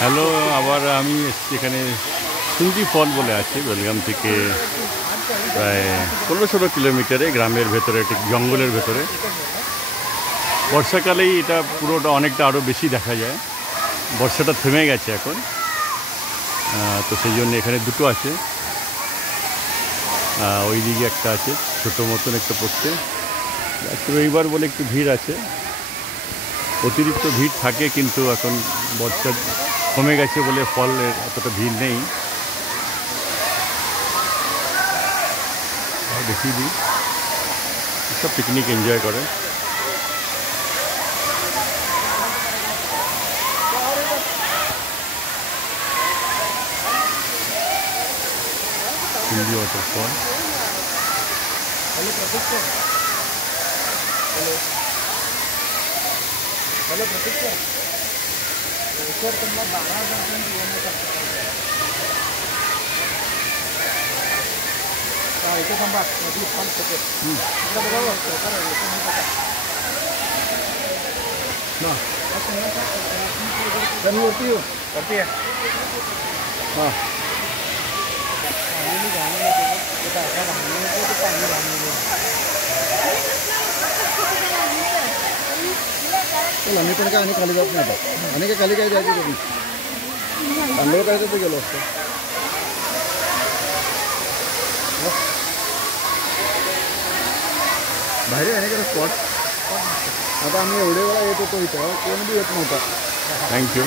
Hello, আবার আমি এসেছি এখানে সুন্দরী ফল বলে আছে বেলগাম থেকে প্রায় 15-16 কিলোমিটারে, গ্রামের ভেতরে, ঠিক জঙ্গলের ভেতরে। বর্ষাকালেই এটা পুরোটা অনেকটা আরও বেশি দেখা যায়। বর্ষাটা থেমে গেছে এখন, তো সেই জন্য এখানে দুটো আছে। ওই দিকে একটা আছে ছোটো মতন একটা পড়তে। একটু রবিবার বলে একটু ভিড় আছে, অতিরিক্ত ভিড় থাকে, কিন্তু এখন বর্ষা কমে গেছে বলে ফলের অতটা ভিড় নেই। দেখিয়ে দিই, সব পিকনিক এনজয় করে। হিন্দি ওয়াটারফল। हेलो प्रतीक सर, सर तुम्हाला 12,000 येणं इथे थांबा, नदी फॉल होते इकडे बघा सरकार येतो नाही पता ना वरती येऊ वरती आहे हां पाणी घालून येतो आता घालून येतो पाणी घालून चल आम्ही पण काय आणि खाली जात नाही आता आणि काय खाली काय जायचं कधी आंघोळ करायचं तर गेलो असतो बाहेर आहे का स्पॉट आता आम्ही एवढे वेळा येत होतो इथं कोण बी येत नव्हता. थँक्यू.